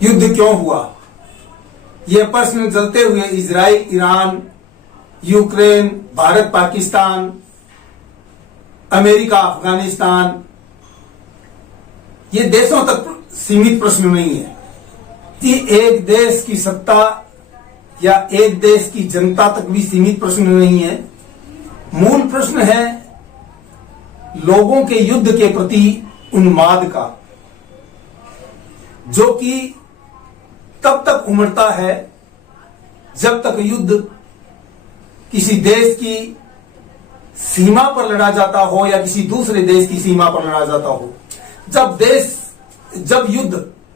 युद्ध क्यों हुआ? यह प्रश्न चलते हुए Israel, Iran, Ukraine, Bharat, Pakistan, America, Afghanistan, ये देशों तक सीमित प्रश्न नहीं है कि एक देश की सत्ता या एक देश की जनता तक भी सीमित प्रश्न नहीं है। मूल प्रश्न है लोगों के युद्ध के प्रति उन्माद का, जो कि तब तक उमड़ता है जब तक युद्ध किसी देश की सीमा पर लड़ा जाता हो या किसी दूसरे देश की सीमा पर लड़ा जाता हो। जब युद्ध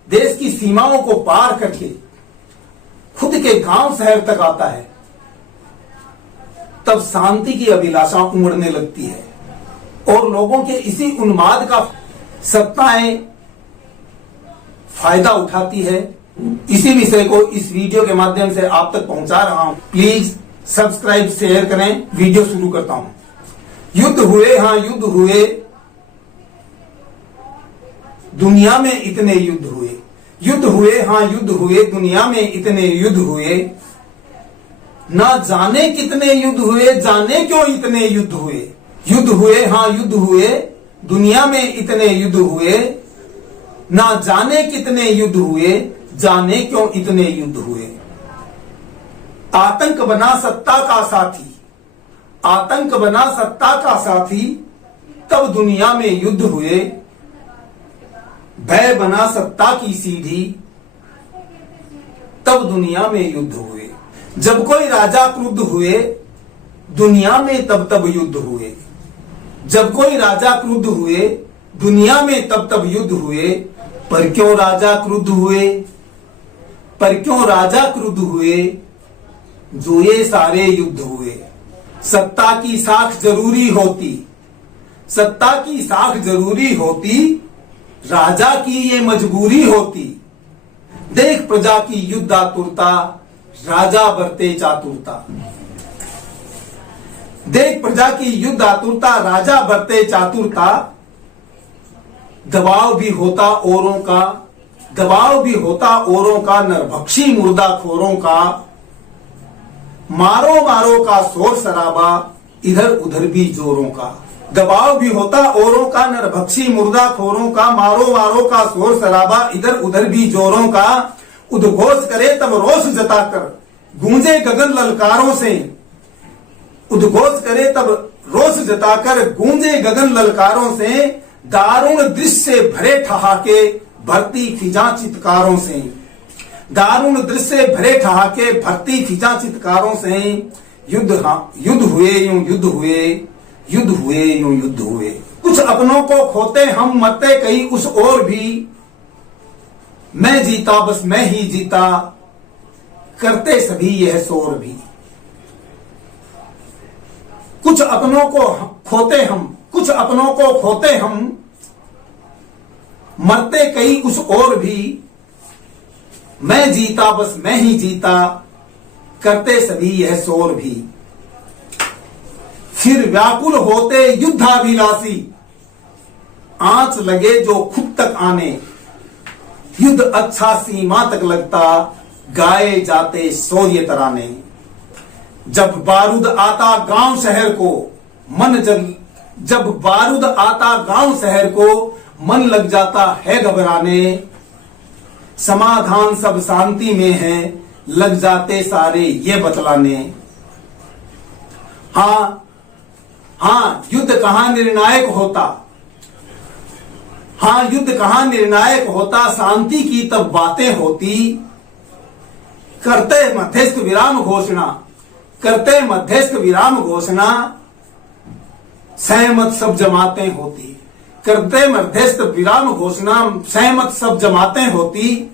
देश की सीमाओं को पार करके खुद के गांव शहर तक आता है, तब शांति की अभिलाषा उमड़ने लगती है और लोगों के इसी उन्माद का सत्ताएं फायदा उठाती है। इसी विषय को इस वीडियो के माध्यम से आप तक पहुंचा रहा हूं। प्लीज सब्सक्राइब, शेयर करें। वीडियो शुरू करता हूं। युद्ध हुए, हां युद्ध हुए, दुनिया में इतने युद्ध हुए। युद्ध हुए, हां युद्ध हुए, दुनिया में इतने युद्ध हुए। ना जाने कितने युद्ध हुए, जाने क्यों इतने युद्ध हुए। युद्ध हुए, हां युद्ध हुए, दुनिया में इतने युद्ध हुए। ना जाने कितने युद्ध हुए, जाने क्यों इतने युद्ध हुए। आतंक बना सत्ता का साथी, आतंक बना सत्ता का साथी, तब दुनिया में युद्ध हुए। भय बना सत्ता की सीढ़ी, तब दुनिया में युद्ध हुए। जब कोई राजा क्रुद्ध हुए, दुनिया में तब युद्ध हुए। जब कोई राजा क्रुद्ध हुए, दुनिया में तब युद्ध हुए। पर क्यों राजा क्रुद्ध हुए, पर क्यों राजा क्रुद्ध हुए, जो ये सारे युद्ध हुए। सत्ता की साख जरूरी होती, सत्ता की साख जरूरी होती, राजा की ये मजबूरी होती। देख प्रजा की युद्ध आतुरता, राजा बरते चातुरता। देख प्रजा की युद्ध आतुरता, राजा बरते चातुरता। दबाव भी होता औरों का, दबाव भी होता औरों का, नरभक्षी मुर्दाखोरों का। मारो मारो का शोर शराबा, इधर उधर भी जोरों का। दबाव भी होता औरों का, नरभक्षी मुर्दाखोरों का। मारो मारो का शोर शराबा, इधर उधर भी जोरों का। उद्घोष करे तब रोष जताकर, गूंजे गगन ललकारों से। उद्घोष करे तब रोष जताकर, गूंजे गगन ललकारों से। दारुण दृश्य भरे ठहाके, भरती फिजा चित्कारों से। दारुण दृश्य भरे ठहाके, भरती फिजा चित्कारों से। युद्ध हुए यूं युद्ध हुए, युद्ध हुए यूं युद्ध हुए। कुछ अपनों को खोते हम, मरते कई उस और भी। मैं जीता बस मैं ही जीता, करते सभी यह शोर भी। कुछ अपनों को खोते हम, कुछ अपनों को खोते हम, मरते कई उस और भी। मैं जीता बस मैं ही जीता, करते सभी यह शोर भी। फिर व्याकुल होते युद्धाभिलाषी, आंच लगे जो खुद तक आने। युद्ध अच्छा सीमा तक लगता, गाए जाते शौर्य तराने। जब बारूद आता गांव शहर को, जब बारूद आता गांव शहर को, मन लग जाता है घबराने। समाधान सब शांति में है, लग जाते सारे ये बतलाने। हां युद्ध कहां निर्णायक होता, हां युद्ध कहां निर्णायक होता। शांति की तब बातें होती, करते मध्यस्थ विराम घोषणा, करते मध्यस्थ विराम घोषणा। सहमत सब जमातें होती, करते मध्यस्थ विराम घोषणा। सहमत सब जमातें होती।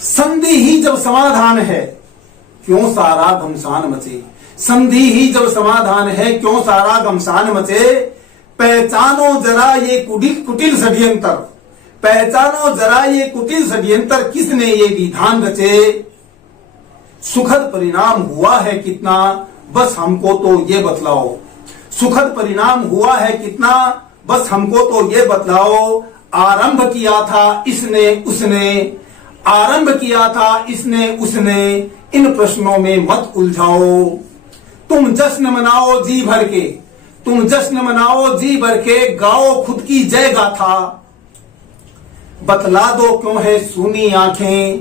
संधि ही जब समाधान है, क्यों सारा घमसान मचे। संधि ही जब समाधान है, क्यों सारा घमसान मचे। पहचानो जरा ये कुटिल षड्यंत्र, पहचानो जरा ये कुटिल षड्यंत्र, किसने ये विधान रचे। सुखद परिणाम हुआ है कितना, बस हमको तो ये बतलाओ। सुखद परिणाम हुआ है कितना, बस हमको तो ये बतलाओ। आरंभ किया था इसने उसने, आरंभ किया था इसने उसने, इन प्रश्नों में मत उलझाओ। तुम जश्न मनाओ जी भर के, तुम जश्न मनाओ जी भर के, गाओ खुद की जय गाथा। बतला दो क्यों है सूनी आंखें,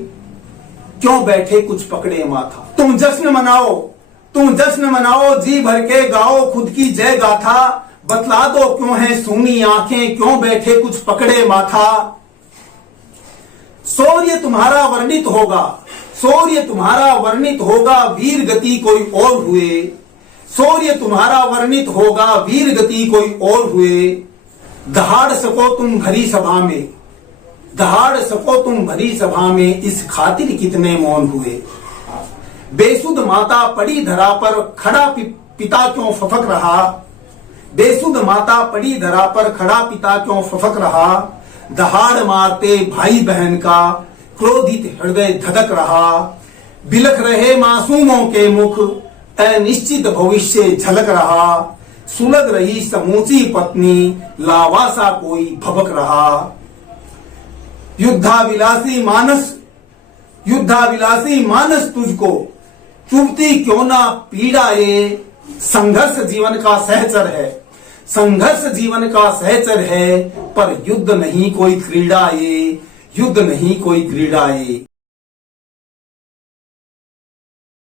क्यों बैठे कुछ पकड़े माथा। तुम जश्न मनाओ, तुम जश्न मनाओ जी भर के, गाओ खुद की जय गाथा। बतला दो क्यों है सूनी आंखें, क्यों बैठे कुछ पकड़े माथा। शौर्य तुम्हारा वर्णित होगा, शौर्य तुम्हारा वर्णित होगा, वीर गति कोई और हुए। शौर्य तुम्हारा वर्णित होगा, वीर गति कोई और हुए। दहाड़ सको तुम भरी सभा में, दहाड़ सको तुम भरी सभा में, इस खातिर कितने मौन हुए। बेसुध माता पड़ी धरा पर, खड़ा पिता क्यों फफक रहा। बेसुध माता पड़ी धरा पर, खड़ा पिता क्यों फफक रहा। दहाड़ मारते भाई बहन का, क्रोधित हृदय धधक रहा। बिलख रहे मासूमों के मुख, अनिश्चित भविष्य झलक रहा। सुलग रही समूची पत्नी, लावासा कोई भबक रहा। युद्धाभिलाषी मानस, युद्धाभिलाषी मानस तुझको चुभती क्यों ना पीड़ा ये। संघर्ष जीवन का सहचर है, संघर्ष जीवन का सहचर है, पर युद्ध नहीं कोई क्रीड़ा ये, युद्ध नहीं कोई क्रीड़ा ये।